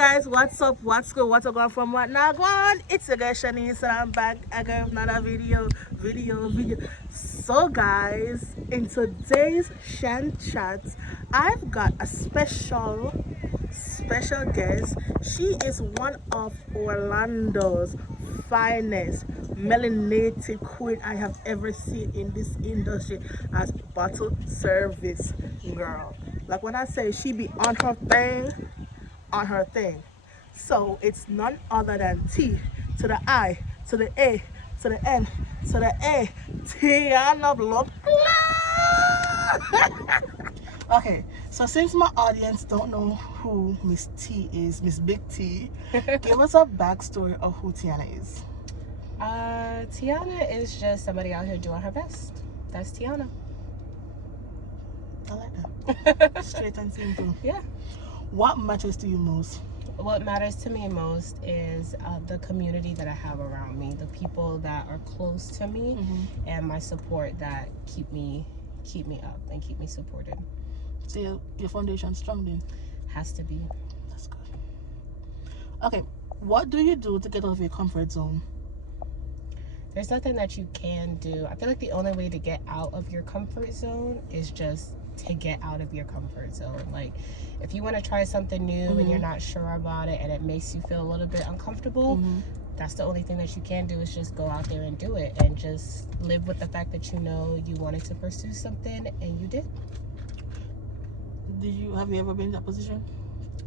guys, what's up? What's good? What's going from what now going? It's your girl Shanice and I'm back again with another video. So guys, in today's Shan Chat, I've got a special guest. She is one of Orlando's finest melanated queen I have ever seen in this industry as bottle service girl. Like when I say she be on her thing. So it's none other than T to the I to the A to the N to the A. Tiana blood. Okay, so since my audience don't know who Miss T is, Miss Big T, give us a backstory of who Tiana is. Tiana is just somebody out here doing her best. That's Tiana. I like that. Straight and simple. Yeah. What matters to you most? What matters to me most is the community that I have around me, the people that are close to me, and my support that keep me up and keep me supported. So your foundation strong then? Has to be. That's good. Okay, what do you do to get out of your comfort zone? There's nothing that you can do. I feel like the only way to get out of your comfort zone is just to get out of your comfort zone. Like if you want to try something new and you're not sure about it and it makes you feel a little bit uncomfortable, that's the only thing that you can do is just go out there and do it and just live with the fact that you know you wanted to pursue something and you did. Have you ever been in that position?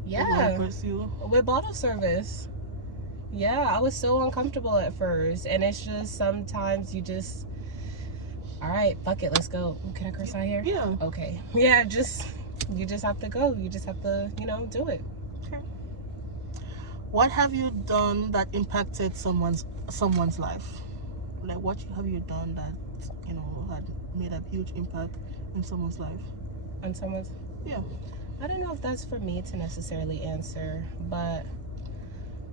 Yeah, with bottle service. Yeah, I was so uncomfortable at first, and it's just sometimes you just, all right, fuck it, let's go. Can I curse out here? Yeah. Okay. Yeah, you just have to go. You just have to, do it. Okay. What have you done that impacted someone's life? Like what have you done that had made a huge impact in someone's life? On someone's? Yeah. I don't know if that's for me to necessarily answer, but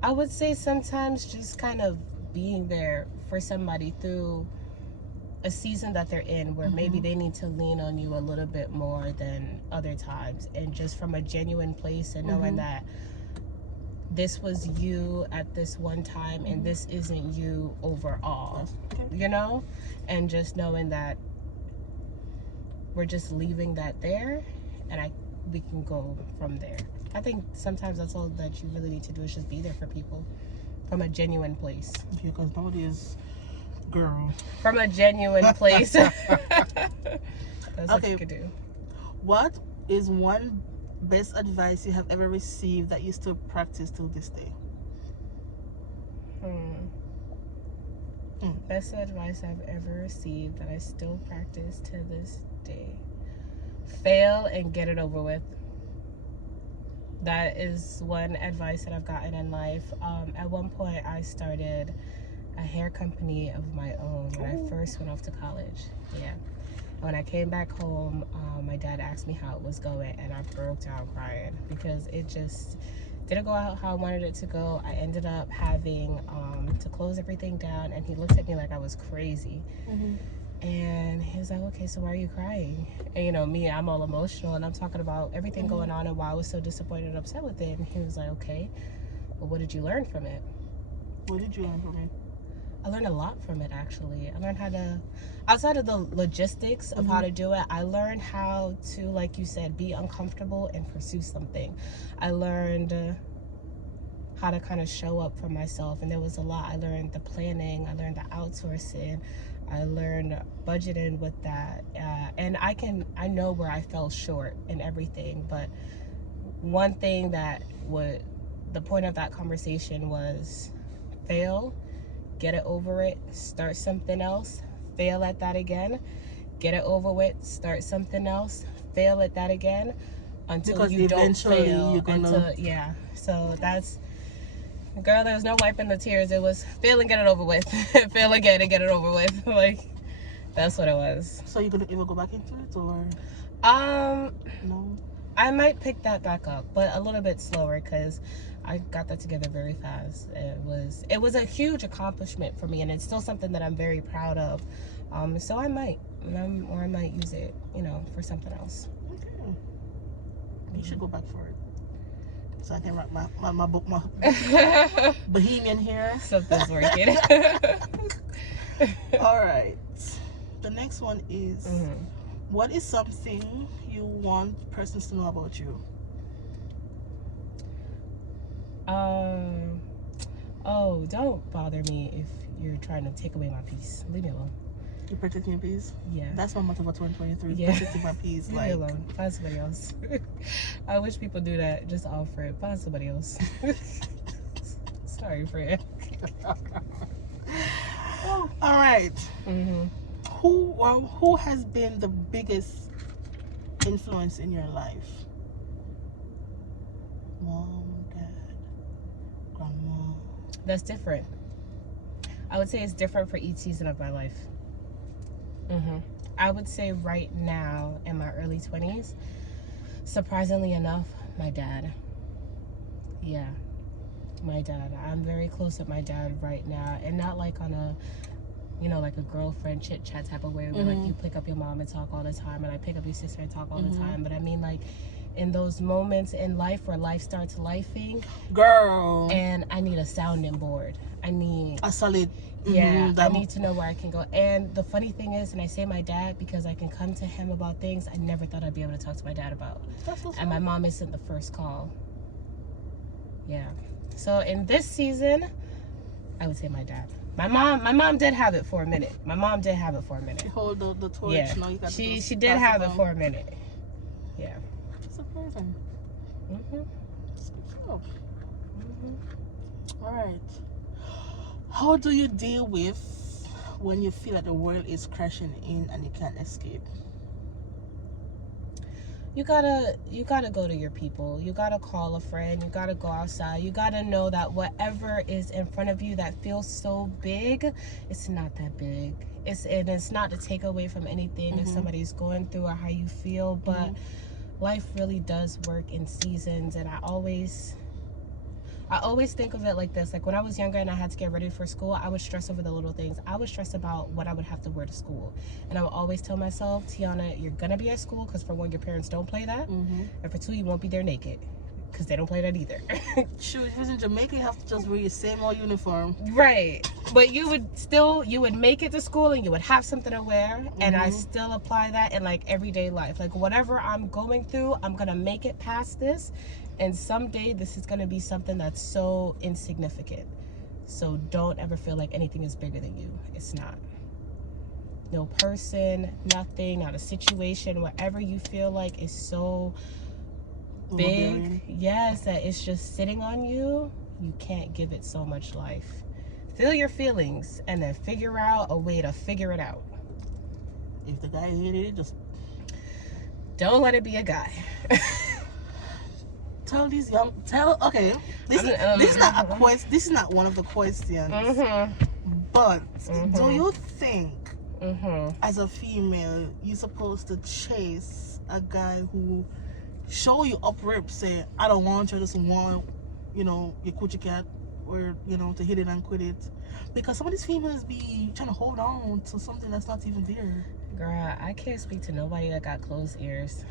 I would say sometimes just kind of being there for somebody through a season that they're in where maybe they need to lean on you a little bit more than other times, and just from a genuine place and knowing that this was you at this one time and this isn't you overall, and just knowing that we're just leaving that there and we can go from there. I think sometimes that's all that you really need to do is just be there for people from a genuine place. Because nowadays, girl. From a genuine place. That's what you could do. What is one best advice you have ever received that you still practice till this day? Best advice I've ever received that I still practice to this day. Fail and get it over with. That is one advice that I've gotten in life. At one point, I started a hair company of my own when I first went off to college. Yeah. When I came back home, my dad asked me how it was going, and I broke down crying because it just didn't go out how I wanted it to go. I ended up having to close everything down, and he looked at me like I was crazy. And he was like, okay, so why are you crying? And me, I'm all emotional, and I'm talking about everything going on and why I was so disappointed and upset with it. And he was like, okay, well, what did you learn from it? What did you learn from it? I learned a lot from it, actually. I learned how to, outside of the logistics of how to do it, I learned how to, like you said, be uncomfortable and pursue something. I learned how to kind of show up for myself, and there was a lot. I learned the planning, I learned the outsourcing, I learned budgeting with that, and I know where I fell short in everything. But one thing that the point of that conversation was fail, get it over it, start something else, fail at that again, get it over with, start something else, fail at that again, until because you don't fail. You're gonna... So that's, girl, there was no wiping the tears. It was fail and get it over with. Fail again and get it over with. Like, that's what it was. So you're gonna ever go back into it, or? No. I might pick that back up, but a little bit slower, because I got that together very fast. It was a huge accomplishment for me, and it's still something that I'm very proud of. So I might use it, for something else. Okay. You should go back for it. so I can write my book, my bohemian here. Something's working. All right. The next one is, what is something you want persons to know about you? Oh, don't bother me if you're trying to take away my peace. Leave me alone. You're protecting your peace? Yeah. That's my motto for 2023. Yeah. Protecting my peace. Leave me alone. Find somebody else. I wish people do that. Just offer it. Find somebody else. Sorry, friend. All right. Who has been the biggest influence in your life? Mom, dad, grandma. That's different. I would say it's different for each season of my life. I would say right now in my early 20s, surprisingly enough, my dad. Yeah, my dad. I'm very close with my dad right now, and not like on a, like a girlfriend chit chat type of way where like you pick up your mom and talk all the time, and I pick up your sister and talk all the time. But I mean, like, in those moments in life where life starts lifing, girl, and I need a sounding board. I need a solid. I need to know where I can go. And the funny thing is, and I say my dad because I can come to him about things I never thought I'd be able to talk to my dad about. And my mom isn't the first call. Yeah. So in this season, I would say my dad. My mom did have it for a minute. She hold the torch. Yeah. Now you got she did have it for a minute. Yeah. Surprising. Oh. All right. How do you deal with when you feel that the world is crashing in and you can't escape? You gotta go to your people. You gotta call a friend. You gotta go outside. You gotta know that whatever is in front of you that feels so big, it's not that big. It's not to take away from anything if somebody's going through or how you feel, but life really does work in seasons. And I always think of it like this. Like when I was younger and I had to get ready for school, I would stress over the little things. I would stress about what I would have to wear to school. And I would always tell myself, Tiana, you're going to be at school because for one, your parents don't play that. And for two, you won't be there naked because they don't play that either. Shoot, if you're in Jamaica, you have to just wear your same old uniform. Right. But you would make it to school and you would have something to wear. And I still apply that in like everyday life. Like whatever I'm going through, I'm going to make it past this. And someday this is going to be something that's so insignificant. So don't ever feel like anything is bigger than you. It's not. No person, nothing, not a situation, whatever you feel like is so big, yes, that it's just sitting on you, you can't give it so much life. Feel your feelings and then figure out a way to figure it out. If the guy hated it, just don't let it be a guy. Okay, this is not a question. This is not one of the questions. But do you think, as a female, you're supposed to chase a guy who show you up rip, say, I don't want you, I just want, your coochie cat, or to hit it and quit it? Because some of these females be trying to hold on to something that's not even there. Girl, I can't speak to nobody that got closed ears.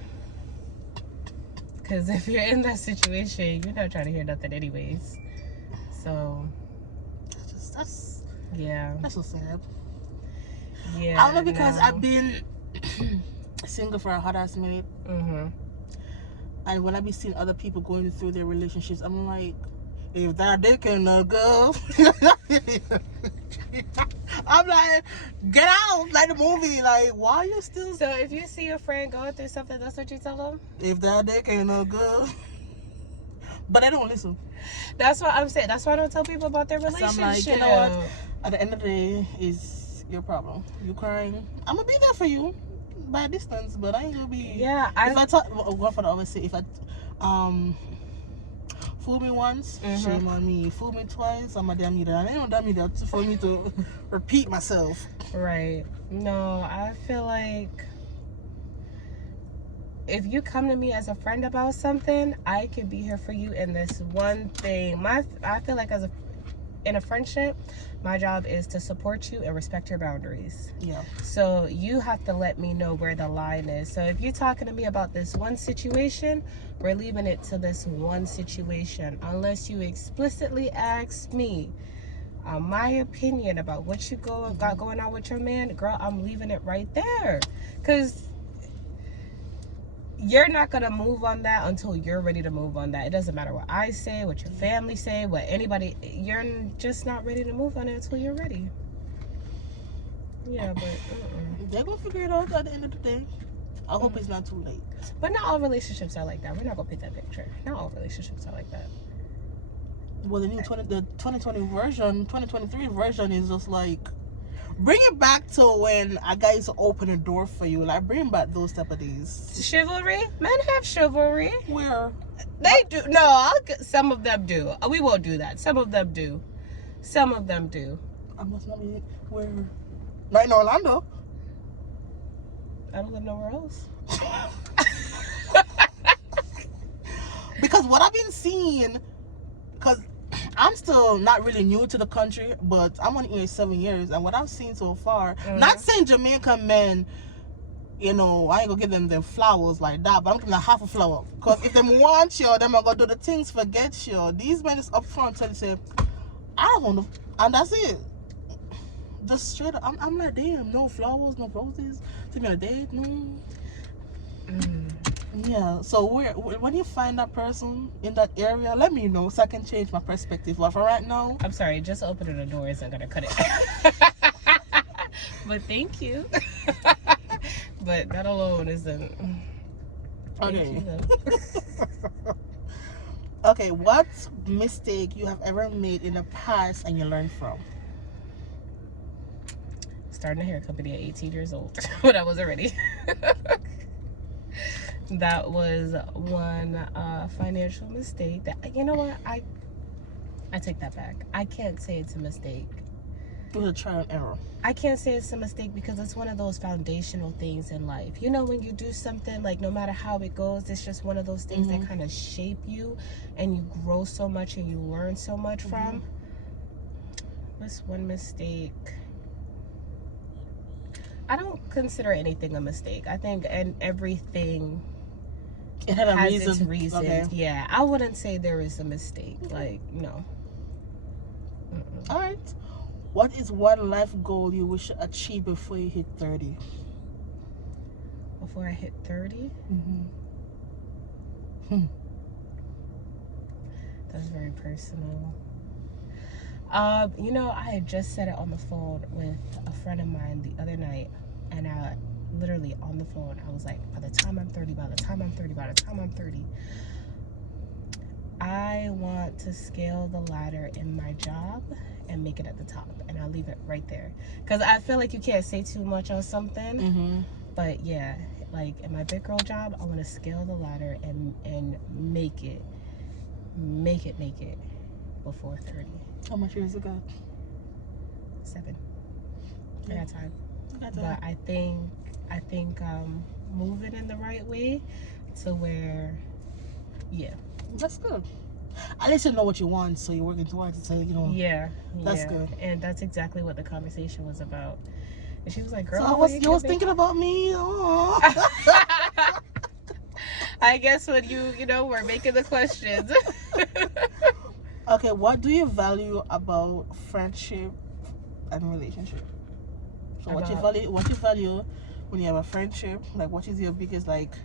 Because if you're in that situation, you're not trying to hear nothing anyways. So, that's so sad. Yeah. I don't know, because I've been single for a hot ass minute. And when I be seeing other people going through their relationships, I'm like, if that dick ain't no good. I'm like, get out, like the movie. Like, why are you still? So if you see a friend going through something, that's what you tell them? If that dick ain't no good. But they don't listen. That's what I'm saying. That's why I don't tell people about their relationship. So I'm like, you know what? At the end of the day, is your problem. You crying. I'm gonna be there for you by distance, but I ain't gonna be. Yeah, if I talk, what I always say, if I fool me once, shame on me. Fool me twice, I'm a damn either. And I don't damn either for me to repeat myself. Right. No, I feel like if you come to me as a friend about something, I can be here for you in this one thing. I feel like in a friendship, my job is to support you and respect your boundaries. Yeah. So you have to let me know where the line is. So if you're talking to me about this one situation, we're leaving it to this one situation, unless you explicitly ask me my opinion about what you got going on with your man. Girl, I'm leaving it right there, because you're not gonna move on that until you're ready to move on that. It doesn't matter what I say, what your family say, what anybody, you're just not ready to move on it until you're ready. Yeah, but they're gonna figure it out at the end of the day. I hope it's not too late. But not all relationships are like that. We're not gonna paint that picture. Not all relationships are like that. Well, the 2020 version, 2023 version is just like, bring it back to when a guy used to open a door for you. Like, bring back those type of days. Chivalry? Men have chivalry. Where? They do. No, some of them do. We won't do that. Some of them do. Some of them do. I must not be where. Not in Orlando. I don't live nowhere else. Because what I've been seeing, because I'm still not really new to the country, but I'm only here 7 years, and what I've seen so far, not saying Jamaican men, you know, I ain't gonna give them flowers like that, but I'm giving them half a flower. Because if they want you, them are gonna do the things, forget you. These men is up front tell you, say, I don't want to, and that's it. Just straight up, I'm like, damn, no flowers, no roses, take me on a date, no. Yeah, so when you find that person in that area, let me know so I can change my perspective. But for right now, I'm sorry, just opening the door isn't gonna cut it. But thank you. But that alone isn't. okay. Okay, what mistake you have ever made in the past and you learned from? Starting a hair company at 18 years old, but I wasn't ready. That was one financial mistake that, you know what, I take that back. I can't say it's a mistake. It was a trial and error. I can't say it's a mistake because it's one of those foundational things in life. You know, when you do something, like, no matter how it goes, it's just one of those things that kind of shape you, and you grow so much and you learn so much from. What's one mistake? I don't consider anything a mistake. I think everything it had a has reason. its reasons. Okay. Yeah, I wouldn't say there is a mistake. Like, no. All right. What is one life goal you wish to achieve before you hit 30? Before I hit 30? That's very personal. You know, I had just said it on the phone with a friend of mine the other night, and I literally on the phone, I was like, by the time I'm 30, by the time I'm 30, by the time I'm 30, I want to scale the ladder in my job and make it at the top, and I'll leave it right there, because I feel like you can't say too much on something. But yeah, like in my big girl job, I want to scale the ladder and make it before 30. How much years ago? 7. I got time. But I think moving in the right way to where, yeah. That's good. At least you know what you want, so you're working towards it. So you know. Yeah. That's good. And that's exactly what the conversation was about. And she was like, "Girl, so you was thinking about me." I guess when you know, we're making the questions. Okay, what do you value about friendship and relationship? So what you value when you have a friendship? Like, what is your biggest, like,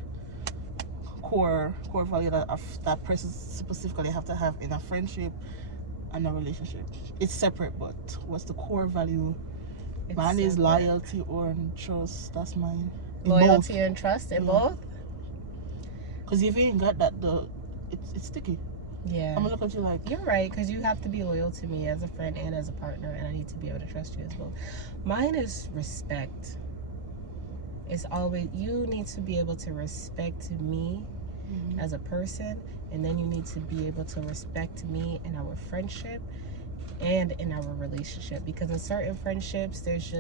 core value that person specifically have to have in a friendship and a relationship? It's separate, but what's the core value? Mine is loyalty or trust. That's mine. Loyalty and trust in both. Because if you ain't got that, it's sticky. Yeah. I'm gonna look at you like, you're right, because you have to be loyal to me as a friend and as a partner, and I need to be able to trust you as well. Mine is respect. It's always, you need to be able to respect me as a person, and then you need to be able to respect me in our friendship and in our relationship, because in certain friendships there's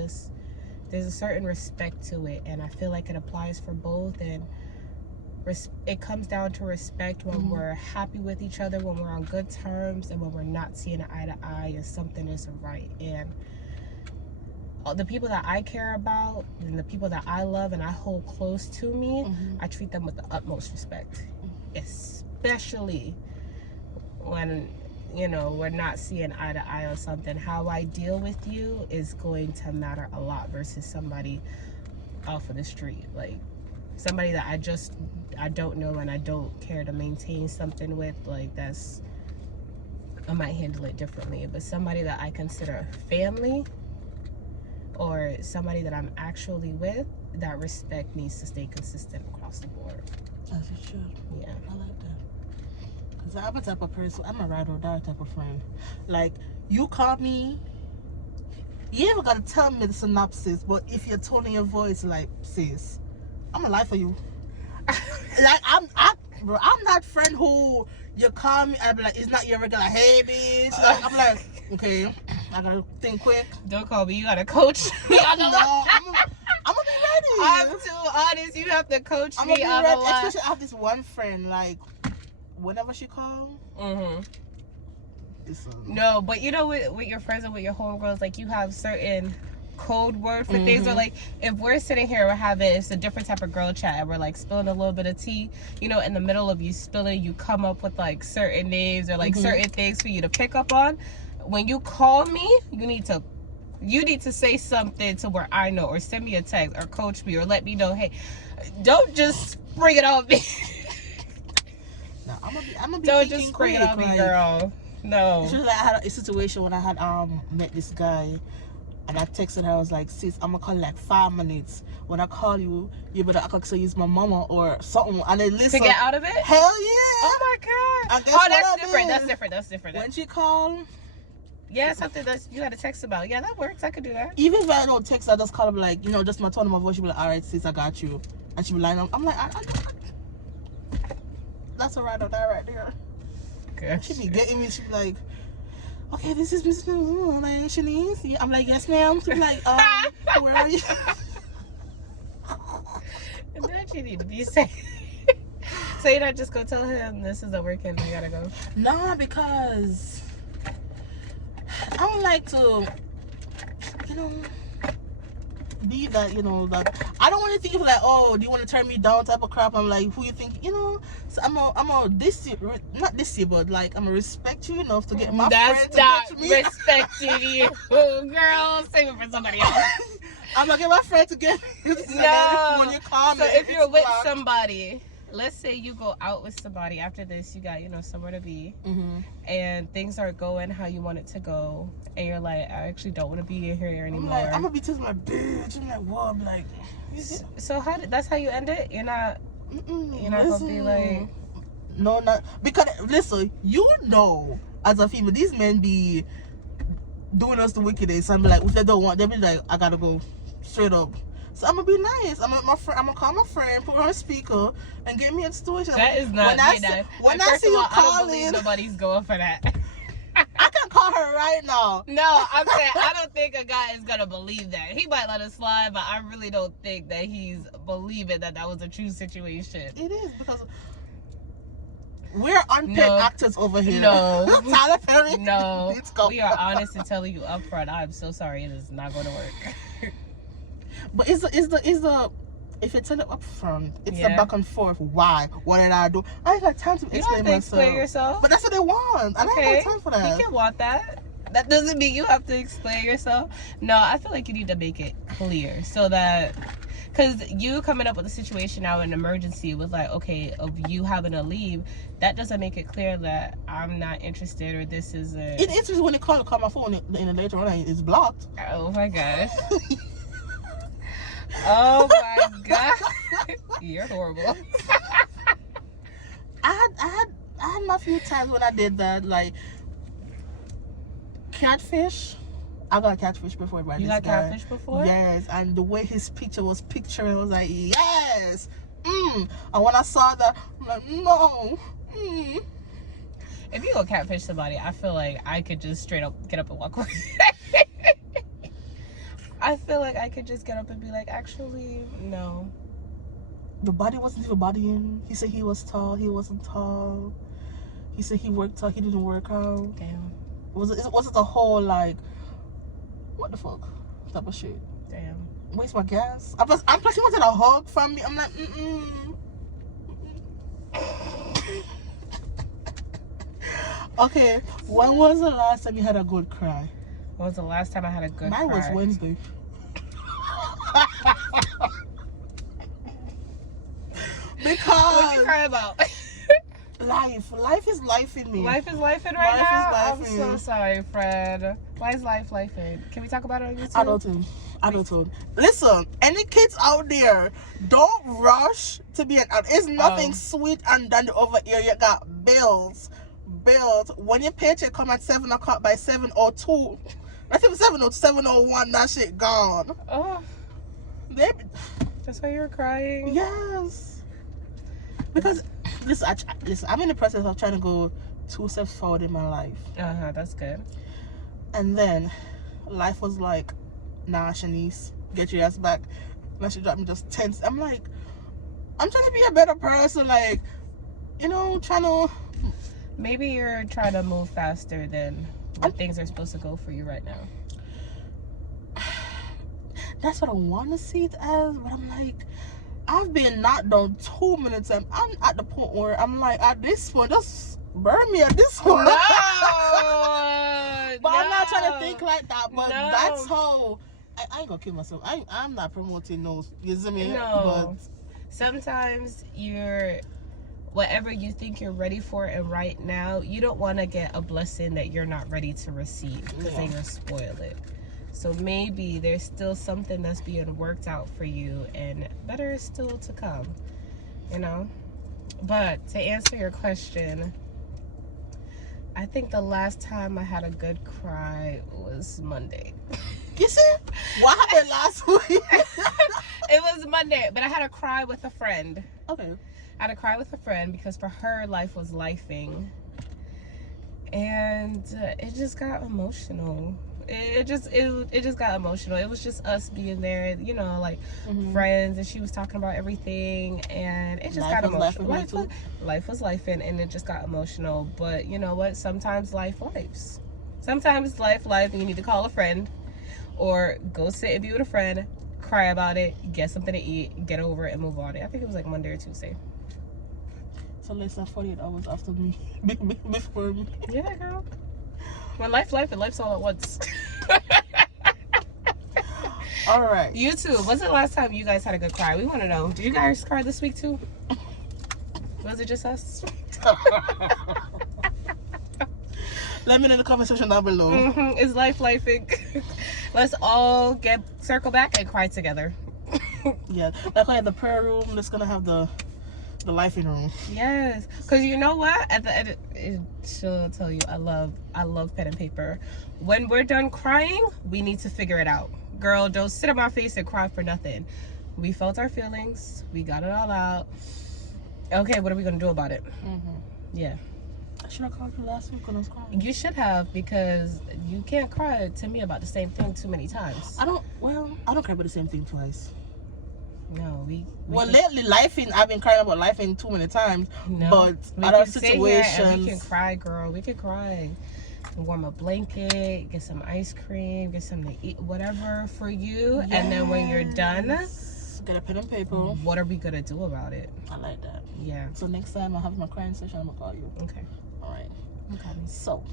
a certain respect to it, and I feel like it applies for both. And it comes down to respect when we're happy with each other, when we're on good terms, and when we're not seeing eye to eye and something isn't right. And the people that I care about and the people that I love and I hold close to me, I treat them with the utmost respect, especially when, you know, we're not seeing eye to eye on something. How I deal with you is going to matter a lot versus somebody off of the street, like somebody that I don't know and I don't care to maintain something with. Like, I might handle it differently. But somebody that I consider family, or somebody that I'm actually with, that respect needs to stay consistent across the board. As it should. Yeah. I like that. Because I'm a type of person, I'm a ride or die type of friend. Like, you call me, you ain't gotta tell me the synopsis, but if you're tone in your voice, like, sis, I'm gonna lie for you. Like, I'm that friend who you call me, I'm like, it's not your regular, hey, bitch. Like, I'm like, okay, I gotta think quick. Don't call me, you gotta coach me. I'm gonna be ready. I'm too honest, you have to coach I'm me. gonna be ready. Especially I have this one friend, like, whenever she calls, no, but you know, with your friends and with your homegirls, like, you have certain code word for things. Or like, if we're sitting here, it's a different type of girl chat and we're like spilling a little bit of tea, you know, in the middle of you spilling, you come up with like certain names or like certain things for you to pick up on. When you call me, you need to say something to where I know, or send me a text, or coach me, or let me know, hey, don't just bring it on me. No, I'm gonna be don't just bring it on me, girl. No. It's just like I had a situation when I had met this guy, and I texted her. I was like, sis, I'm gonna call you like 5 minutes. When I call you, you better act like so use my mama or something. And then listen. To get out of it? Hell yeah! Oh my god! Oh, That's different. When she called, yeah, something that you had to text about. Yeah, that works. I could do that. Even if I don't text, I just call her, like, you know, just my tone of my voice. She be like, all right, sis, I got you. And she be like, I'm like, that's a ride or die right there. Good. She be getting me. She be like, okay, this is Miss Shanice. Yeah. I'm like, yes, ma'am. She be like, where are you? And then you need to be safe. So you're not just gonna tell him this isn't working, I gotta go? No, because I don't like to, you know, be that, you know, that I don't want to think of like, oh, do you want to turn me down type of crap. I'm like, who you think, you know? So I'm a not this year, but like, I'm gonna respect you enough to get my friend to touch me. That's not respecting you, girl. Save it for somebody else. I'm gonna get my friend to get me. No. When you call me, so if you're with somebody, let's say you go out with somebody after this, you got, you know, somewhere to be, and things are going how you want it to go, and you're like, I actually don't want to be in here anymore. I'm like, I'm gonna be just my bitch. I'm like, what? I'm like, so that's how you end it? You're not gonna be like, no, not because listen, you know, as a female, these men be doing us the wickedest. I'm like, if they don't want, they be like, I gotta go straight up. So I'm gonna be nice. I'm gonna call my friend, put her on speaker, and get me a situation. That is not nice. When I see you calling, I don't believe nobody's going for that. I can call her right now. No, I'm saying I don't think a guy is gonna believe that. He might let it slide, but I really don't think that he's believing that was a true situation. It is, because we're unpaid actors over here. No. Tyler Perry. No. We are honest and telling you up front, I'm so sorry, it is not going to work. But is the if it's up front, it's the back and forth. Why? What did I do? I ain't got time to explain myself. Explain yourself. But that's what they want. I don't have time for that. You can want that. That doesn't mean you have to explain yourself. No, I feel like you need to make it clear so that, because you coming up with a situation now, an emergency with like, okay, of you having to leave, that doesn't make it clear that I'm not interested or this isn't. It is when they call my phone and then later on it's blocked. Oh my gosh. Oh my god. You're horrible. I had my few times when I did that, like catfish. I got catfish before by You this got guy. catfish before? Yes, and the way his picture was pictured, I was like, yes. And when I saw that, I'm like, no. If you go catfish somebody, I feel like I could just straight up get up and walk away. I feel like I could just get up and be like, actually, no. The body wasn't even bodying. He said he was tall. He wasn't tall. He said he worked out. He didn't work out. Damn. Was it the whole like, what the fuck type of shit? Damn. Waste my gas. I'm plus he wanted a hug from me. I'm like, Okay, when was the last time you had a good cry? When was the last time I had a good Mine cry? was Wednesday. Because What'd you cry about? life is life in me. Life is life in right Life now? is I'm life-ing. so sorry, Fred. Why is life in? Can we talk about it on YouTube? Adulthood. Listen, any kids out there, don't rush to be an adult. It's nothing sweet and dandy over here. You got bills. When your paycheck come at 7 o'clock by 7:02, not even 7:01, that shit gone. Oh, that's why you're crying? Yes. Because listen, I'm in the process of trying to go 2 steps forward in my life. That's good. And then life was like, nah, Shanice, get your ass back. And she dropped me just 10. I'm like, I'm trying to be a better person, like, trying to. Maybe you're trying to move faster than what things are supposed to go for you right now. That's what I want to see it as, but I'm like, I've been knocked down too many times. I'm at the point where I'm like, at this point, just burn me at this point. No! But I'm not trying to think like that, but No. that's how. I ain't gonna kill myself. I'm not promoting no, you see me? No. Sometimes whatever you think you're ready for, and right now, you don't want to get a blessing that you're not ready to receive, because then you'll spoil it. So maybe there's still something that's being worked out for you, and better is still to come, But to answer your question, I think the last time I had a good cry was Monday. You see? What happened last week? It was Monday, but I had a cry with a friend. Okay. I had to cry with a friend because for her, life was lifing. And it just got emotional. It just got emotional. It was just us being there, friends, and she was talking about everything, and it just got emotional. Life was lifing, and it just got emotional. But you know what? Sometimes life lives. Sometimes life, and you need to call a friend or go sit and be with a friend, cry about it, get something to eat, get over it, and move on. I think it was like Monday or Tuesday. So less than 48 hours after me, before me. Yeah, girl. When life's all at once. All right. You too. When's the last time you guys had a good cry? We want to know. Did you guys cry this week too? Was it just us? Let me know in the comment section down below. Is lifing? Let's all circle back and cry together. Yeah, like I had the prayer room. That's gonna have the lifing room. Yes, because you know what? At the end, she'll tell you, I love pen and paper. When we're done crying, we need to figure it out. Girl, don't sit on my face and cry for nothing. We felt our feelings. We got it all out. Okay, what are we gonna do about it? Yeah. I should have called you last week when I was crying. You should have, because you can't cry to me about the same thing too many times. I don't cry about the same thing twice. No, lately, I've been crying about life too many times. No, but we other can sit here situations, and we can cry, girl. We can cry. Warm a blanket, get some ice cream, get something to eat, whatever for you. Yes. And then when you're done, get a pen and paper. What are we gonna do about it? I like that. Yeah. So next time I have my crying session, I'm gonna call you. Okay. All right. Okay. So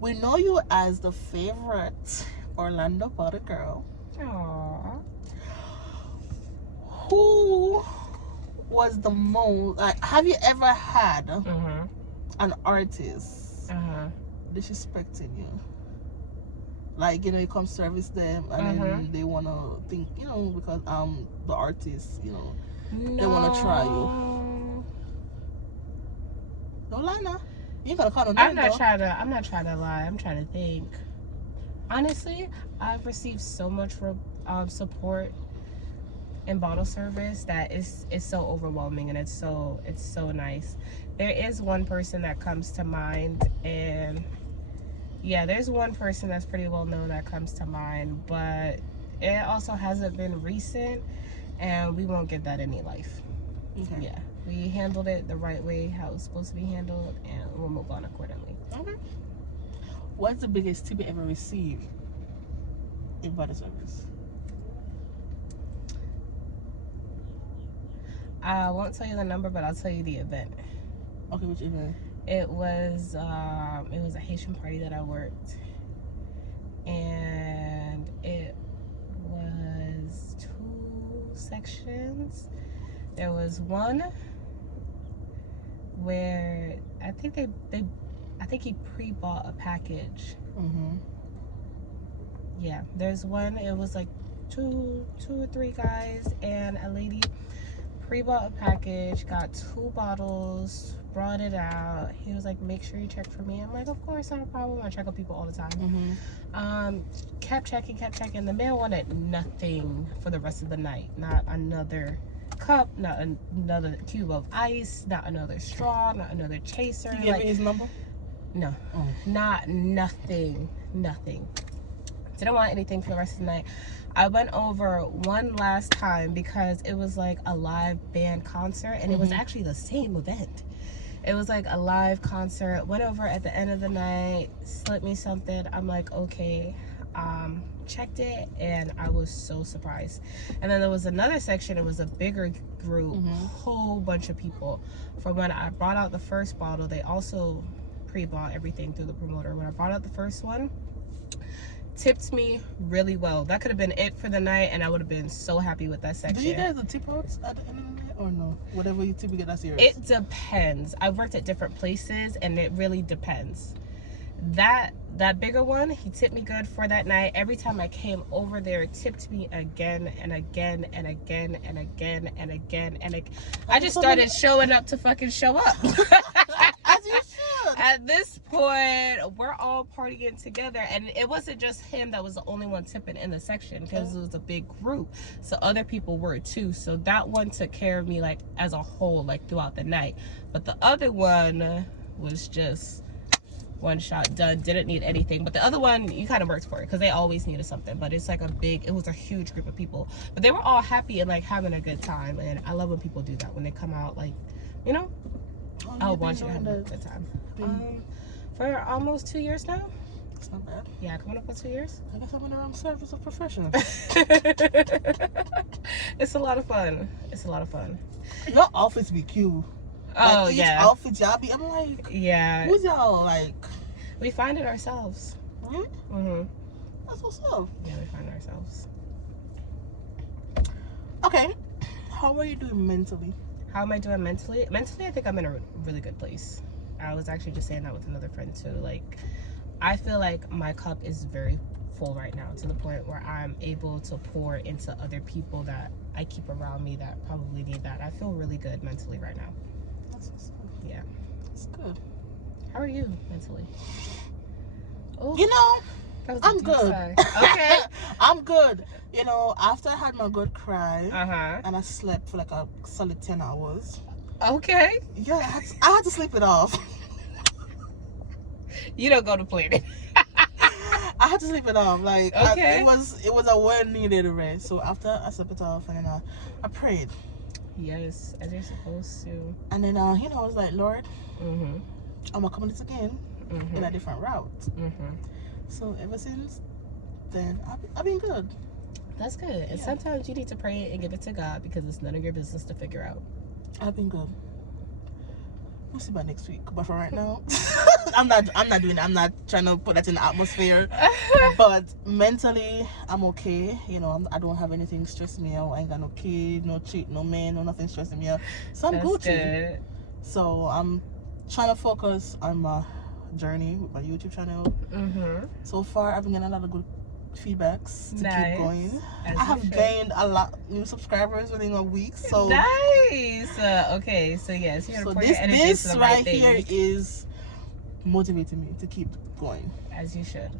we know you as the favorite Orlando body girl. Aww. Who was the most, have you ever had an artist disrespecting you? Like, you come service them and then they want to think, because the artist, no. They want to try you. Don't lie now. You ain't gonna call them. I'm not trying to lie. I'm trying to think. Honestly, I've received so much support in bottle service that it's so overwhelming, and it's so nice. There is one person that comes to mind, and yeah, there's one person that's pretty well known that comes to mind, but it also hasn't been recent, and we won't get that any life. Okay. Yeah, we handled it the right way, how it was supposed to be handled, and we'll move on accordingly. Okay. What's the biggest tip you ever received in body service? I won't tell you the number, but I'll tell you the event. Okay, which event? It was a Haitian party that I worked, and it was 2 sections. There was one where I think he pre-bought a package. Mm-hmm. Yeah, there's one. It was like two or three guys and a lady. Pre-bought a package, got 2 bottles, brought it out. He was like, make sure you check for me. I'm like, of course, not a problem. I check on people all the time. Mm-hmm. Kept checking. The man wanted nothing for the rest of the night. Not another cup, not another cube of ice, not another straw, not another chaser. You gave me his number? No. Oh. Nothing. Didn't want anything for the rest of the night. I went over one last time because it was like a live band concert, and it was actually the same event. It was like a live concert. Went over at the end of the night, slipped me something. I'm like, okay. Checked it, and I was so surprised. And then there was another section. It was a bigger group, whole bunch of people. From when I brought out the first bottle, they also pre-bought everything through the promoter. When I brought out the first one, tipped me really well. That could have been it for the night, and I would have been so happy with that section. Do you guys do tip outs at the end of the night, or no? Whatever you tip, you get, that's yours. It depends. I've worked at different places, and it really depends. That bigger one, he tipped me good for that night. Every time I came over there, it tipped me again and again and again and again and again and again. I just started showing up to fucking show up. As you should. At this point, we're all partying together, and it wasn't just him that was the only one tipping in the section, because it was a big group, so other people were too. So that one took care of me, like, as a whole, like, throughout the night. But the other one was just one shot done, didn't need anything. But the other one, you kind of worked for it, because they always needed something. But it's like it was a huge group of people, but they were all happy and like having a good time. And I love when people do that, when they come out, like, you know, I want you to have a good time. For almost 2 years now. That's not bad. Yeah, coming up on 2 years. I guess I'm in the wrong service of professional. It's a lot of fun. Your outfits be cute. Oh, like, each yeah. outfit y'all be, I'm like, yeah. who's y'all like? We find it ourselves. Really? That's what's up. Yeah, we find it ourselves. Okay. How are you doing mentally? How am I doing mentally? Mentally, I think I'm in a really good place. I was actually just saying that with another friend too. Like, I feel like my cup is very full right now, to the point where I'm able to pour into other people that I keep around me that probably need that. I feel really good mentally right now. That's what's up. Yeah. That's good. How are you mentally? Oh, You know, that was a I'm deep good. sigh. Okay. I'm good. You know, after I had my good cry, Uh-huh. and I slept for like a solid 10 hours. Okay. Yeah, I had to sleep it off. You don't go to planet. I had to sleep it off. Like, Okay. it was a well needed rest. So after I slept it off, and then I prayed. Yes, as you're supposed to. And then you know, I was like, Lord, Mm-hmm. I'm gonna come this again in a different route. Mm-hmm. So ever since then, I've been good. That's good. And Yeah. sometimes you need to pray and give it to God, because it's none of your business to figure out. I've been good. We'll see about next week. But for right now, I'm not doing it. I'm not trying to put that in the atmosphere. But mentally, I'm okay. You know, I don't have anything stressing me out. I ain't got no kid, no cheat, no man, no nothing stressing me out. So I'm That's Gucci. good. So I'm trying to focus on my journey with my YouTube channel. So far, I've been getting a lot of good feedbacks to keep going. As I you have should. gained a lot new subscribers within a week. So Nice. Okay, so yes, you're so gonna pour your energy this to the right right thing, here is motivating me to keep going. as you should.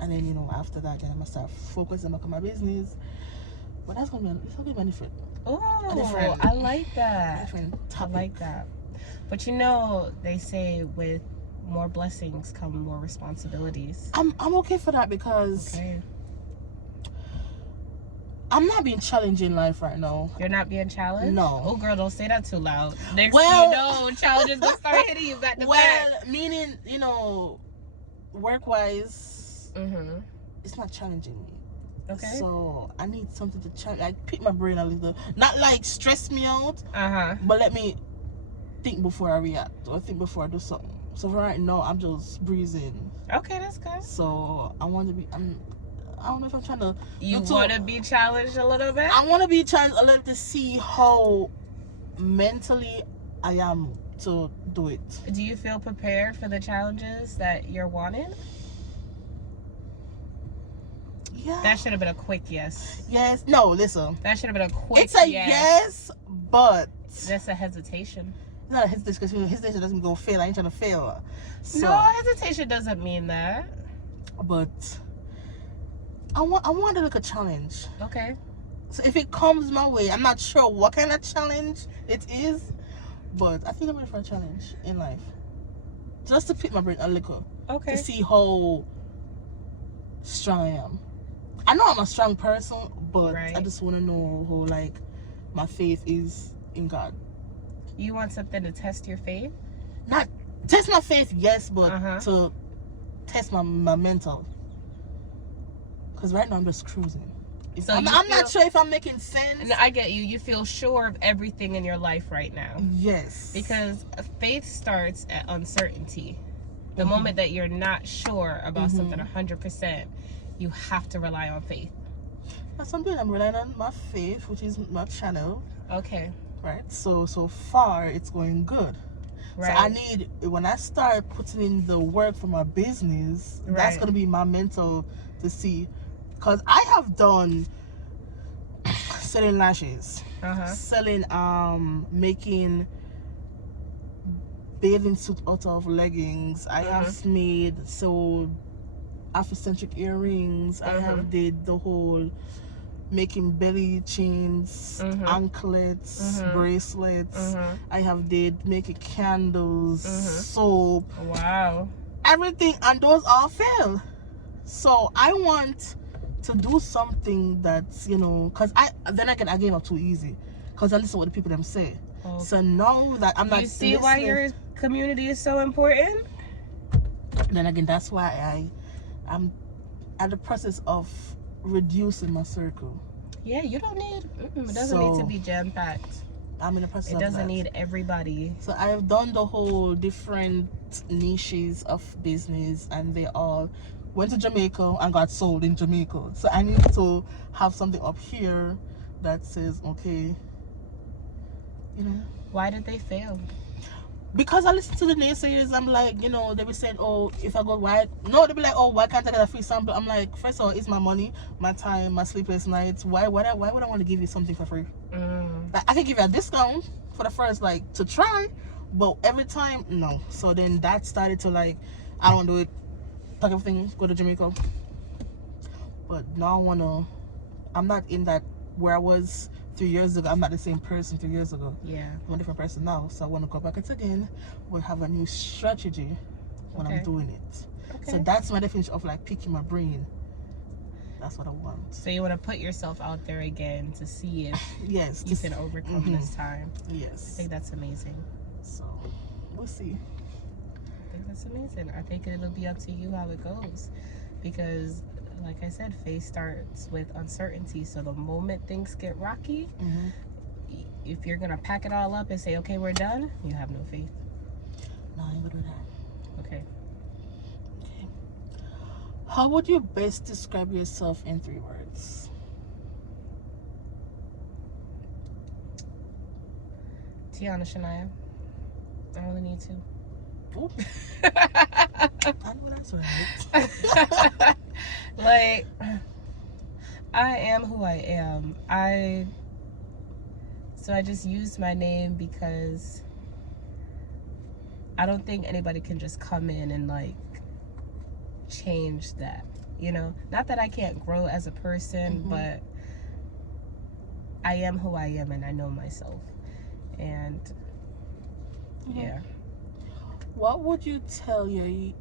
And then, you know, after that, then I'm gonna start focusing on my business. But it's gonna be benefit. Oh, different- I like that. Different I topic. like that. But you know, they say with more blessings come more responsibilities. I'm okay for that, because Okay. I'm not being challenged in life right now. You're not being challenged? No. Oh, girl, don't say that too loud. Next Well- you know, challenges gonna start hitting you back to back. Well, meaning, you know, work-wise, Mm-hmm. it's not challenging me. Okay. So I need something to challenge, like pick my brain a little. Not like stress me out, Uh-huh. but let me think before I react or think before I do something. So for right now, I'm just breezing. Okay, that's good. So I want to be. I don't know if I'm trying to. You want to be challenged a little bit? I want to be challenged a little to see how mentally I am to do it. Do you feel prepared for the challenges that you're wanting? Yeah. That should have been a quick yes. Yes. No. Listen. That should have been a quick It's a yes, but that's a hesitation. it's not a hesitation because hesitation doesn't go fail. I ain't trying to fail. So, No, hesitation doesn't mean that. but I want to look a challenge. Okay. So if it comes my way, I'm not sure what kind of challenge it is, but I think I'm ready for a challenge in life. Just to pick my brain a little. Okay. To see how strong I am. I know I'm a strong person, but Right. I just want to know how, like, my faith is in God. You want something to test your faith? Not test my faith, yes, but Uh-huh. to test my mental. Because right now I'm just cruising. So I'm not sure if I'm making sense. And I get you. You feel sure of everything in your life right now. Yes. Because faith starts at uncertainty. The Mhm. moment that you're not sure about Mhm. something 100%, you have to rely on faith. That's something I'm relying on my faith, which is my channel. Okay. Right. So far it's going good. Right. So I need, when I start putting in the work for my business, that's Right. gonna be my mental to see. Cause I have done selling lashes, Uh-huh. selling making bathing suit out of leggings. I have made Afrocentric earrings. I have did the whole making belly chains, anklets, bracelets. I have did making candles, soap, Wow. everything, and those all fail. So I want to do something that's, you know, because I gave up too easy because I listen to what the people them say. Okay. So now that I'm not You see why listening, your community is so important? then again, that's why I'm at the process of reducing my circle. Yeah, you don't need, it doesn't need to be jam-packed. I'm in the process It of doesn't that. need everybody. So I have done the whole different niches of business, and they all went to Jamaica and got sold in Jamaica. So I need to have something up here that says, okay, you know. Why did they fail? Because I listen to the naysayers, I'm like, you know, they be saying, oh, if I go why? No, they be like, oh, why can't I get a free sample? I'm like, first of all, it's my money, my time, my sleepless nights. Why would I want to give you something for free? Like, I can give you a discount for the first, like, to try, but every time, no. So then that started to, like, I don't do it. Pack everything, go to Jamaica. But now I'm not in that where I was 3 years ago. I'm not the same person 3 years ago. Yeah. I'm a different person now. So I want to go back it again. We'll have a new strategy when I'm doing it. Okay. So that's my definition of like picking my brain. That's what I want. So you want to put yourself out there again to see if Yes. you can overcome this time. I Yes. think that's amazing. So we'll see. I think that's amazing. I think it'll be up to you how it goes. Because, like I said, faith starts with uncertainty. So the moment things get rocky, if you're going to pack it all up and say, okay, we're done, you have no faith. No, I ain't gonna do that. Okay. How would you best describe yourself in 3 words? Tiana, Shania. I don't really need to. Oh. I know that's right. Like, I am who I am. So I just used my name because I don't think anybody can just come in and like change that, you know? Not that I can't grow as a person, but I am who I am and I know myself. And yeah. What would you tell your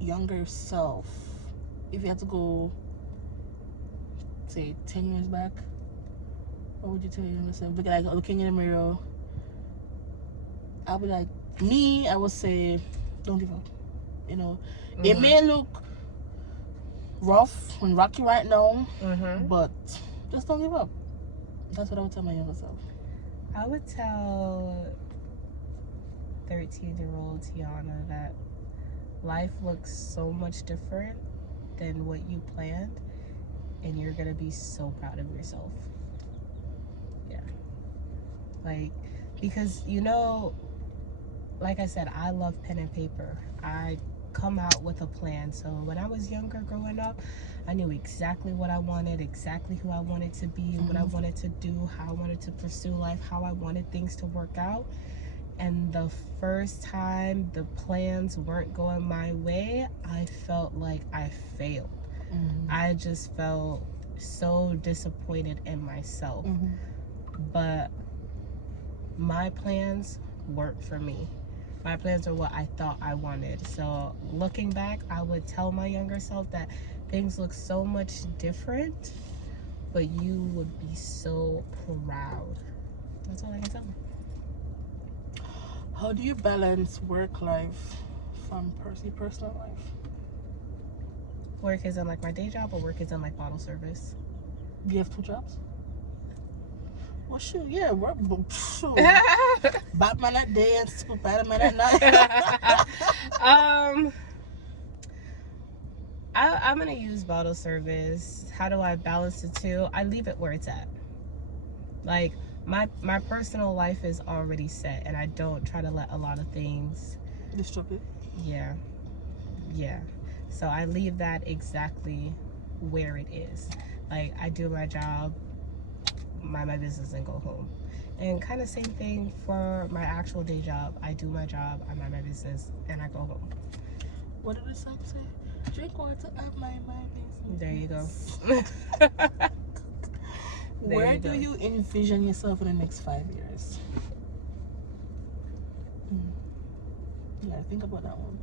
younger self if you had to go, say, 10 years back? What would you tell your younger self? Looking in the mirror. I would like me. I would say, don't give up. You know, it may look rough and rocky right now, but just don't give up. That's what I would tell my younger self. I would tell 13-year-old Tiana that life looks so much different than what you planned, and you're gonna be so proud of yourself. Yeah. Like, because like I said, I love pen and paper. I come out with a plan. So when I was younger growing up, I knew exactly what I wanted, exactly who I wanted to be, what I wanted to do, how I wanted to pursue life, how I wanted things to work out. And the first time the plans weren't going my way, I felt like I failed. I just felt so disappointed in myself. But my plans worked for me. My plans are what I thought I wanted. So looking back, I would tell my younger self that things look so much different, but you would be so proud. That's all I can tell them. How do you balance work life from personal life? Work isn't like my day job, or work isn't like bottle service. Do you have 2 jobs? Well, shoot, yeah, work. Shoot. Batman at day and Superman at night. I'm gonna use bottle service. How do I balance the two? I leave it where it's at. Like, my personal life is already set, and I don't try to let a lot of things disrupt it. Yeah. So I leave that exactly where it is. Like, I do my job, mind my business, and go home. And kind of same thing for my actual day job. I do my job, I mind my business, and I go home. What did the song say? Drink water, I mind my business. There you go. Where do you envision yourself in the next 5 years? Yeah, think about that one.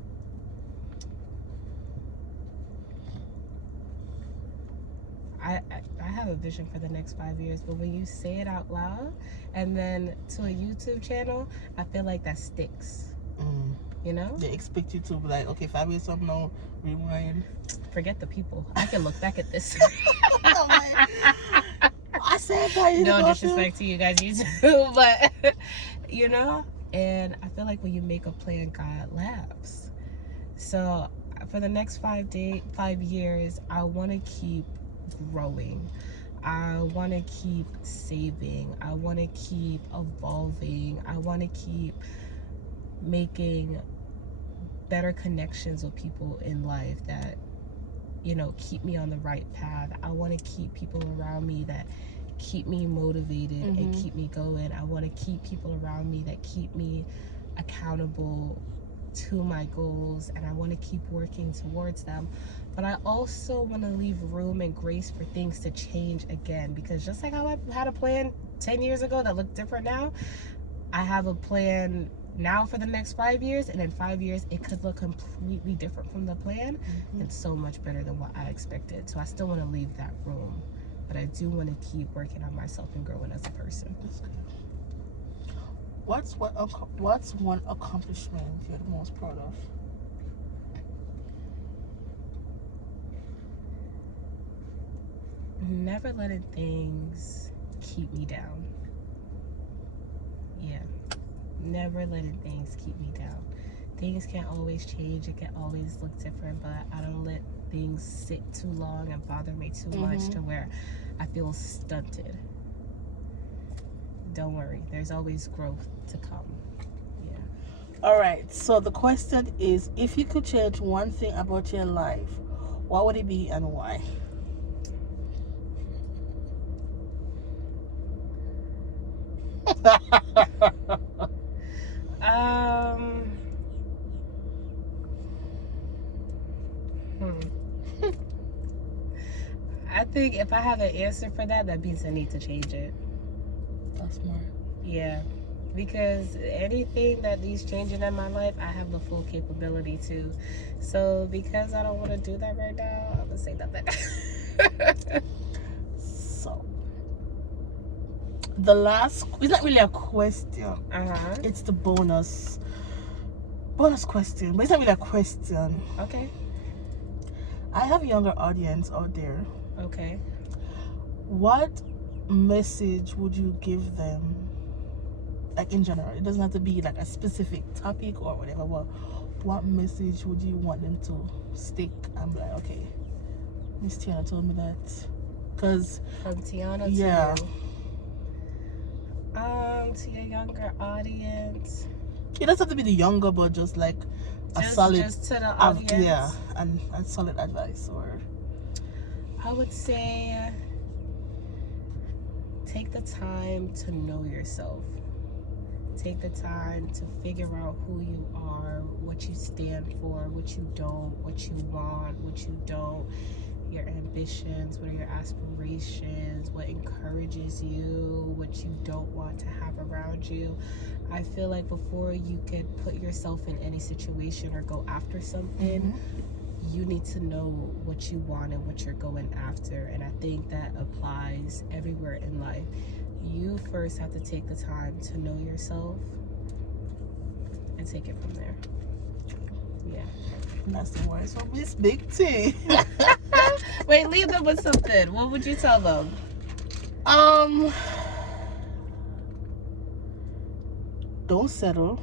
I have a vision for the next 5 years, but when you say it out loud and then to a YouTube channel, I feel like that sticks. You know? They expect you to be like, okay, 5 years from now, rewind. Forget the people. I can look back at this. I said 5 years. No disrespect to you guys, YouTube, but and I feel like when you make a plan, God laughs. So for the next 5 years, I want to keep growing. I want to keep saving. I want to keep evolving. I want to keep making better connections with people in life that keep me on the right path. I want to keep people around me that keep me motivated and keep me going. I want to keep people around me that keep me accountable to my goals, and I want to keep working towards them. But I also want to leave room and grace for things to change again, because just like how I had a plan 10 years ago that looked different now, I have a plan now for the next 5 years, and in 5 years it could look completely different from the plan and so much better than what I expected. So I still want to leave that room, but I do want to keep working on myself and growing as a person. That's good. What's one accomplishment you're the most proud of? Never letting things keep me down. Yeah. Never letting things keep me down. Things can't always change. It can always look different, but I don't let things sit too long and bother me too much to where I feel stunted. Don't worry. There's always growth to come. Yeah. All right. So the question is, if you could change one thing about your life, what would it be and why? I think if I have an answer for that, that means I need to change it. That's smart. Yeah, because anything that needs changing in my life, I have the full capability to. So because I don't want to do that right now, I'm gonna say nothing. So The last, it's not really a question. Uh-huh. It's the bonus question, but it's not really a question. Okay. I have a younger audience out there. Okay. What message would you give them? Like in general, it doesn't have to be like a specific topic or whatever. But what message would you want them to stick and be like, okay, Miss Tiana told me that, because From Tiana yeah. to your younger audience. It doesn't have to be the younger, but just like a solid, just to the audience. yeah, and solid advice. Or I would say take the time to know yourself. Take the time to figure out who you are, what you stand for, what you don't, what you want, what you don't, your ambitions, what are your aspirations, what encourages you, what you don't want to have around you. I feel like before you could put yourself in any situation or go after something, you need to know what you want and what you're going after. And I think that applies everywhere in life. You first have to take the time to know yourself and take it from there. Yeah. that's the word. So Miss Big T. Wait, leave them with something. What would you tell them? Don't settle.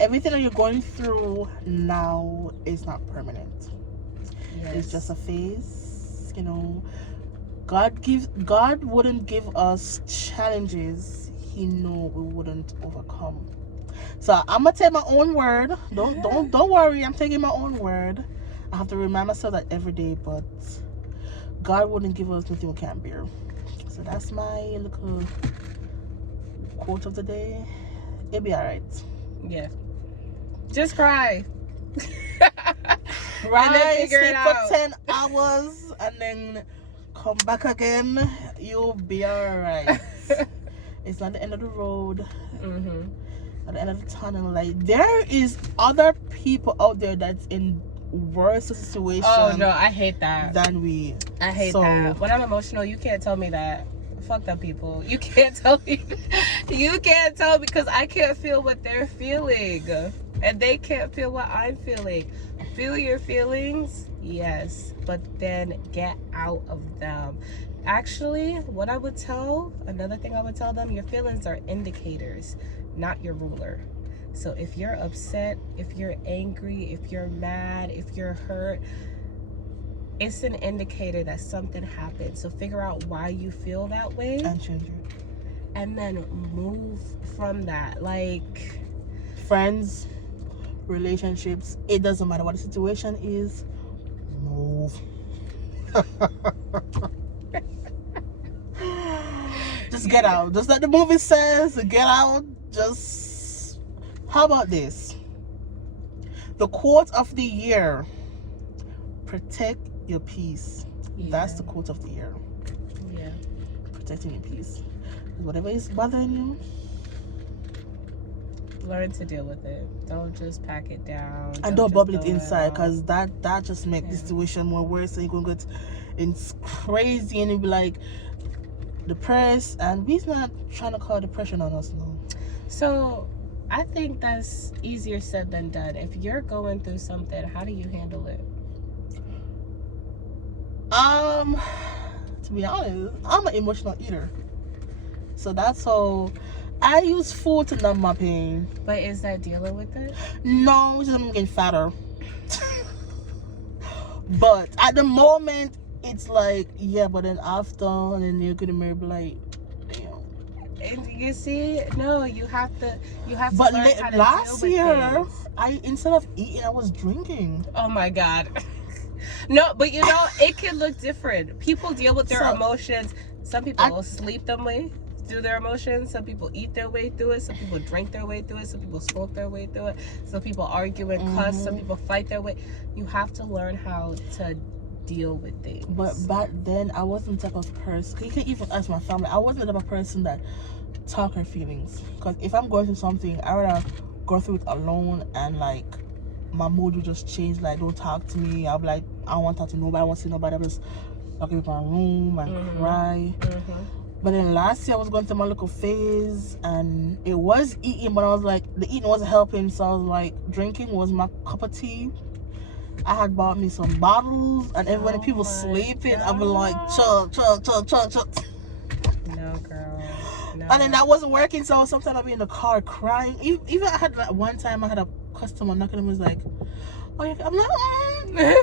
Everything that you're going through now is not permanent. Yes. It's just a phase. You know, God wouldn't give us challenges He knew we wouldn't overcome. So I'm gonna take my own word. Don't worry. I'm taking my own word. I have to remind myself that every day. But God wouldn't give us nothing we can't bear. So that's my little quote of the day. It'll be alright. Yeah. Just cry. Right, and then figure sleep it for out. 10 hours and then come back again. You'll be alright. It's not the end of the road. At the end of the tunnel. Like, there is other people out there that's in worse situation. Oh no, I hate that. Than we. I hate that. When I'm emotional, you can't tell me that. Fuck them people. You can't tell me. You can't tell me because I can't feel what they're feeling. And they can't feel what I'm feeling. Feel your feelings, yes, but then get out of them. Actually, what I would tell, another thing I would tell them, your feelings are indicators, not your ruler. So if you're upset, if you're angry, if you're mad, if you're hurt, it's an indicator that something happened. So figure out why you feel that way And change it. and then move from that. Like friends, relationships, it doesn't matter what the situation is. Move. Just get out. Just like the movie says, get out. Just, how about this? The quote of the year: protect your peace. Yeah. That's the quote of the year. Yeah. Protecting your peace. Whatever is bothering you, learn to deal with it. Don't just pack it down. and don't bubble it throw inside, out. because that just makes the situation more worse, and you're gonna get it's crazy and you'll be like depressed, and we's not trying to call depression on us now. So I think that's easier said than done. If you're going through something, how do you handle it? To be honest, I'm an emotional eater, so that's how I use food to numb my pain. But is that dealing with it? No, it's just I'm getting fatter. But at the moment, it's like, yeah, but then after, and then you're gonna maybe like, damn. And you see, no, you have to But learn how to last deal with year, things. I instead of eating, I was drinking. Oh my God. No, but you know, it can look different. People deal with their emotions. Some people sleep them way through their emotions. Some people eat their way through it. Some people drink their way through it. Some people smoke their way through it. Some people argue and cuss. Some people fight their way. You have to learn how to deal with things. But back then, I wasn't the type of person. You can even ask my family. I wasn't the type of person that talk her feelings. Because if I'm going through something, I rather go through it alone, and like my mood will just change. Like, don't talk to me. I'll be like, I don't want to talk to nobody. I want to see nobody. I'll just lock in my room and cry. But then last year I was going through my little phase, and it was eating, but I was like, the eating wasn't helping, so I was like, drinking was my cup of tea. I had bought me some bottles, and even when people sleeping, I'd be like, chug, chug, chug, chug, chug. No, girl. No. And then that wasn't working, so sometimes I'd be in the car crying. Even I had like, one time I had a customer knocking and was like, oh, yeah, I'm like, I'm okay.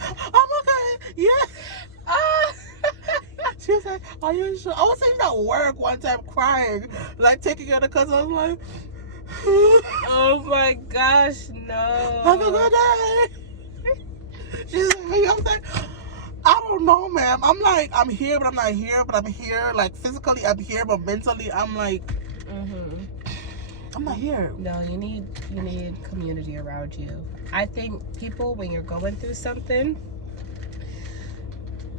I'm okay. Yeah. She was like, are you sure? I was sitting at work one time crying, like taking care of the cousin. I was like, oh my gosh, no. have a good day. She's like, I'm like, I don't know, ma'am. I'm like, I'm here, but I'm not here, but I'm here. Like, physically, I'm here, but mentally, I'm like, I'm not here. No, you need community around you. I think people, when you're going through something,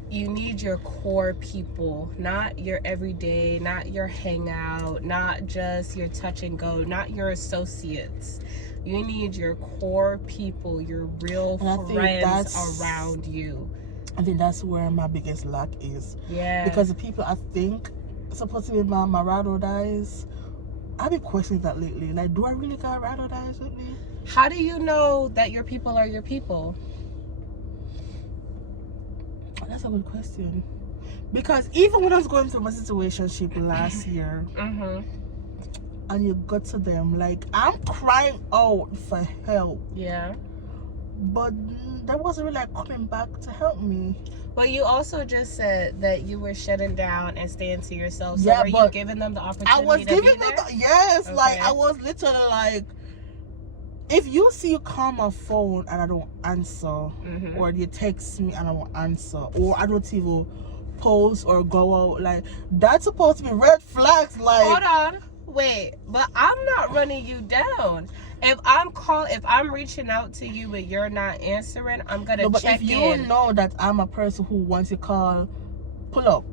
you need your core people, not your everyday, not your hangout, not just your touch and go, not your associates. You need your core people, your real friends around you. I think that's where my biggest lack is. Yeah. Because the people I think supposed to be my ride or dies, I've been questioning that lately. Like, do I really got ride or dies with me? How do you know that your people are your people? That's a good question. Because even when I was going through my situationship last year, and you got to them, like, I'm crying out for help. Yeah. But there wasn't really like coming back to help me. But you also just said that you were shutting down and staying to yourself. So yeah, were you giving them the opportunity I was to giving be them there? yes, okay. Like I was literally like, if you see you call my phone and I don't answer, or you text me and I don't answer, or I don't even post or go out, like, that's supposed to be red flags. Like, hold on, wait, but I'm not running you down. If I'm reaching out to you and you're not answering, I'm gonna check in. If you know that I'm a person who, once you call, pull up.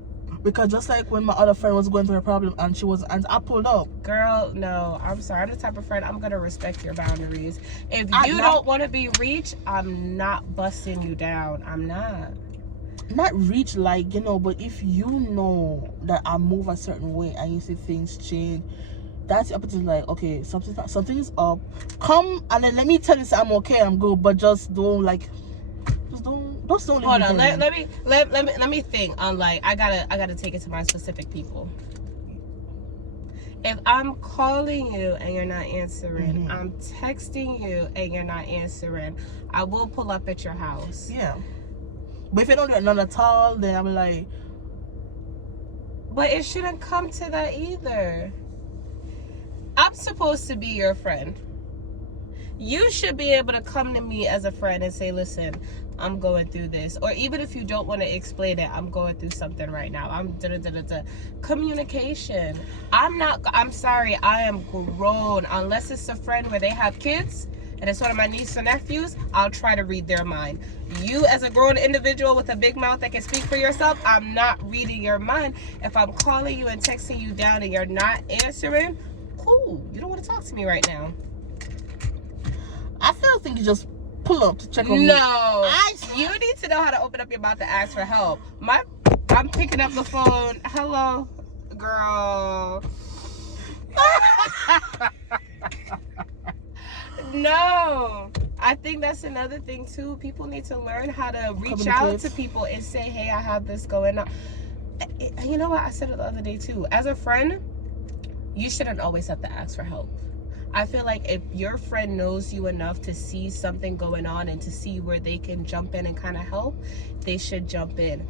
Because just like when my other friend was going through a problem and she was, and I pulled up. Girl, no, I'm sorry. I'm the type of friend, I'm gonna respect your boundaries. If you don't want to be reached, I'm not busting you down. I'm not. Not reach, like, you know, but if you know that I move a certain way and you see things change, that's the opportunity. Like, okay, something is up. Come and then let me tell you, say I'm okay, I'm good, but just don't like. Hold on, let me think on, like, I gotta take it to my specific people. If I'm calling you and you're not answering, I'm texting you and you're not answering, I will pull up at your house. Yeah. But if you don't do none at all, then I'm like, but it shouldn't come to that either. I'm supposed to be your friend. You should be able to come to me as a friend and say, listen, I'm going through this. Or even if you don't want to explain it, I'm going through something right now. I'm da-da-da-da-da. Communication. I'm sorry, I am grown. Unless it's a friend where they have kids and it's one of my nieces or nephews, I'll try to read their mind. You as a grown individual with a big mouth that can speak for yourself, I'm not reading your mind. If I'm calling you and texting you down and you're not answering, cool. You don't want to talk to me right now. I still think you just pull up to check on me. No, you need to know how to open up your mouth to ask for help. I'm picking up the phone. Hello, girl. No, I think that's another thing too. People need to learn how to reach out to people and say, hey, I have this going on. You know what? I said it the other day too. As a friend, you shouldn't always have to ask for help. I feel like if your friend knows you enough to see something going on and to see where they can jump in and kind of help, they should jump in.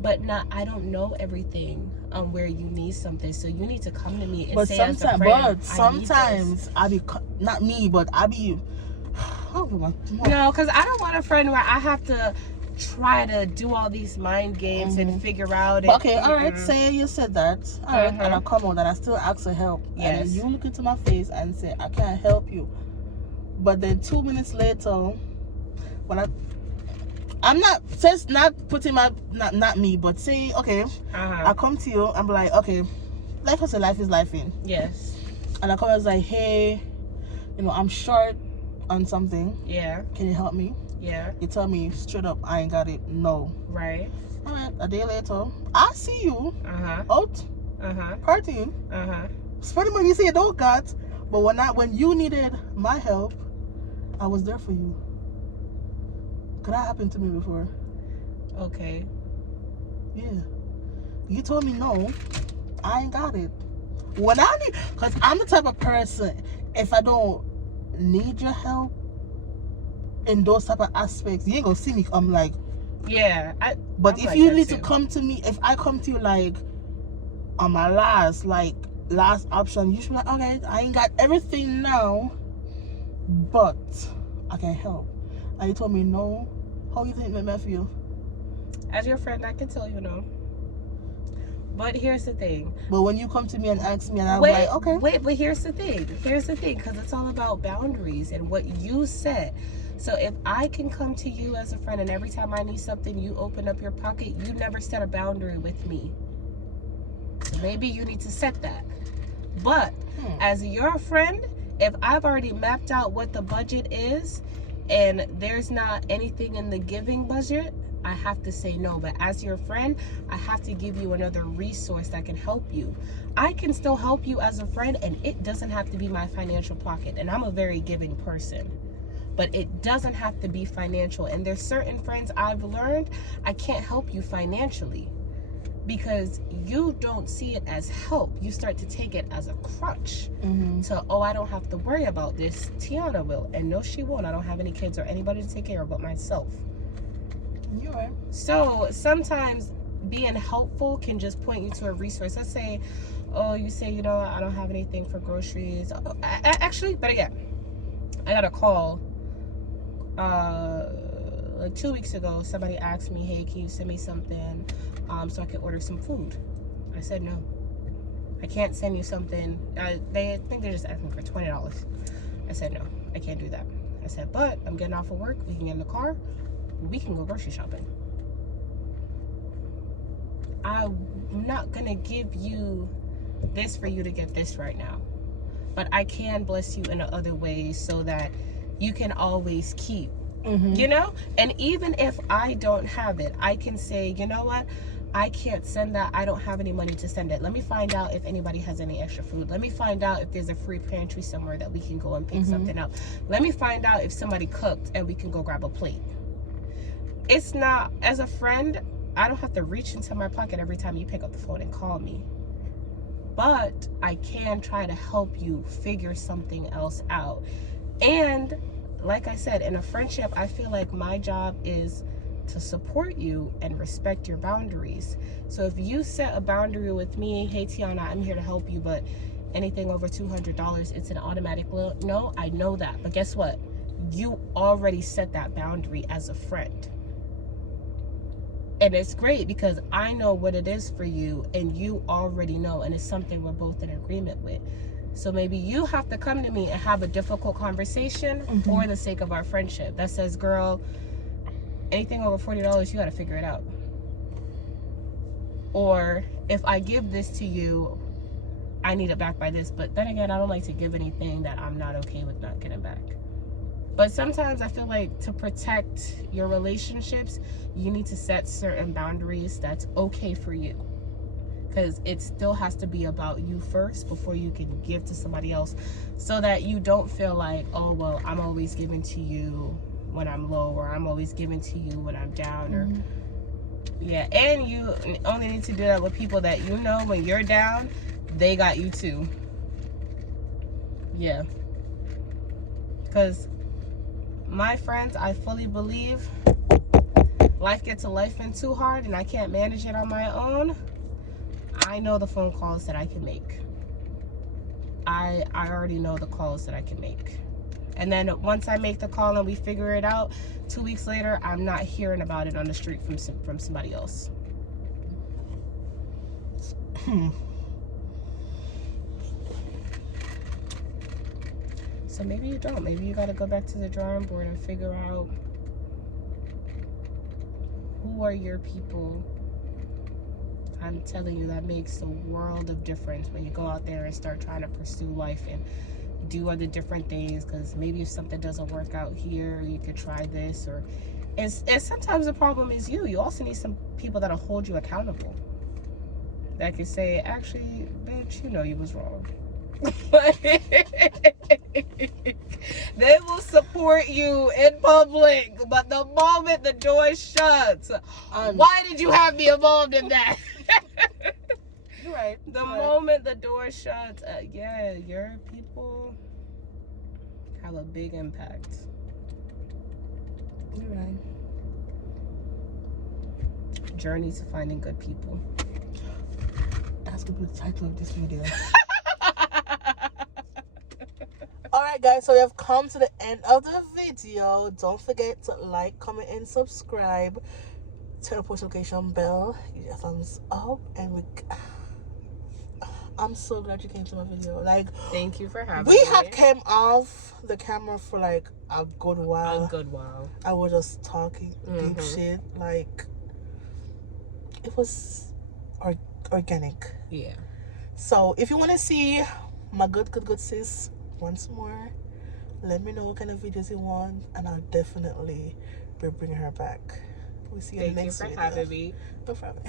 But I don't know everything on where you need something, so you need to come to me and say as a friend, but sometimes I be, not me, but I be, no, because I don't want a friend where I have to try to do all these mind games and figure out it. Okay, all right, say you said that, all right, and I come on that I still ask for help, and you look into my face and say I can't help you, but then 2 minutes later, when I'm not just not putting my not me, but say, okay, I come to you and be like, okay, life is life in. Yes. And I come and say, hey, you know, I'm short on something. Yeah. Can you help me? Yeah. You tell me straight up, I ain't got it. No. Right. All right. A day later, I see you Uh-huh. out Uh-huh. partying, Uh-huh. spending money you say you don't got, but when you needed my help, I was there for you. Could that happen to me before? Okay. Yeah. You told me no, I ain't got it. When I need, because I'm the type of person, if I don't need your help in those type of aspects, you ain't gonna see me. I'm like, Yeah. but I'm if like you that need too. to come to me, if I come to you like on my last option, you should be like, okay, I ain't got everything now, but I can help. And you told me no. How you think it made me feel? As your friend, I can tell you no. But here's the thing. But when you come to me and ask me, and I'm Wait, like, okay. wait, but here's the thing. Here's the thing, because it's all about boundaries and what you said. So if I can come to you as a friend and every time I need something, you open up your pocket, you never set a boundary with me. So maybe you need to set that. But as your friend, if I've already mapped out what the budget is and there's not anything in the giving budget, I have to say no. But as your friend, I have to give you another resource that can help you. I can still help you as a friend, and it doesn't have to be my financial pocket. And I'm a very giving person, but it doesn't have to be financial. And there's certain friends I've learned I can't help you financially because you don't see it as help. You start to take it as a crutch. So, oh, I don't have to worry about this. Tiana will. And no, she won't. I don't have any kids or anybody to take care of but myself. You're right. So sometimes being helpful can just point you to a resource. Let's say, oh, you say, you know, I don't have anything for groceries. Actually, better yet, I got a call like 2 weeks ago. Somebody asked me, hey, can you send me something so I can order some food? I said no. I can't send you something. They think they're just asking for $20. I said no, I can't do that. I said, but I'm getting off of work. We can get in the car. We can go grocery shopping. I'm not gonna give you this for you to get this right now, but I can bless you in other ways so that you can always keep, you know. And even if I don't have it, I can say, you know what, I can't send that. I don't have any money to send it. Let me find out if anybody has any extra food. Let me find out if there's a free pantry somewhere that we can go and pick something up. Let me find out if somebody cooked and we can go grab a plate. It's not, as a friend, I don't have to reach into my pocket every time you pick up the phone and call me. But I can try to help you figure something else out. And like I said, in a friendship, I feel like my job is to support you and respect your boundaries. So if you set a boundary with me, hey Tiana, I'm here to help you, but anything over $200, it's an automatic no. I know that, but guess what? You already set that boundary as a friend. And it's great because I know what it is for you and you already know, and it's something we're both in agreement with. So maybe you have to come to me and have a difficult conversation for the sake of our friendship that says, girl, anything over $40, you got to figure it out. Or if I give this to you, I need it back by this. But then again, I don't like to give anything that I'm not okay with not getting back. But sometimes I feel like to protect your relationships, you need to set certain boundaries that's okay for you. Because it still has to be about you first before you can give to somebody else, so that you don't feel like, oh, well, I'm always giving to you when I'm low, or I'm always giving to you when I'm down. Or yeah, and you only need to do that with people that you know when you're down, they got you too. Yeah. Because my friends, I fully believe life gets a life in too hard and I can't manage it on my own. I know the phone calls that I can make. I already know the calls that I can make. And then once I make the call and we figure it out, 2 weeks later, I'm not hearing about it on the street from somebody else. So maybe you don't. Maybe you got to go back to the drawing board and figure out who are your people. I'm telling you, that makes a world of difference when you go out there and start trying to pursue life and do other different things, because maybe if something doesn't work out here, you could try this. Or and sometimes the problem is you also need some people that'll hold you accountable, that can say, actually, bitch, you know you was wrong. They will support you in public, but the moment the door shuts, why did you have me involved in that? You're right. The moment the door shuts, yeah, your people have a big impact. You're right. Journey to finding good people. That's gonna be the title of this video. Alright guys, so we have come to the end of the video. Don't forget to like, comment, and subscribe. Turn the post notification bell. Give it a thumbs up, and I'm so glad you came to my video. Like, thank you for having me. We had came off the camera for like a good while. I was just talking deep shit. Like, it was organic. Yeah. So if you want to see my good sis once more, let me know what kind of videos you want, and I'll definitely be bringing her back. We'll see you in the next video. Thank you for having me. No problem.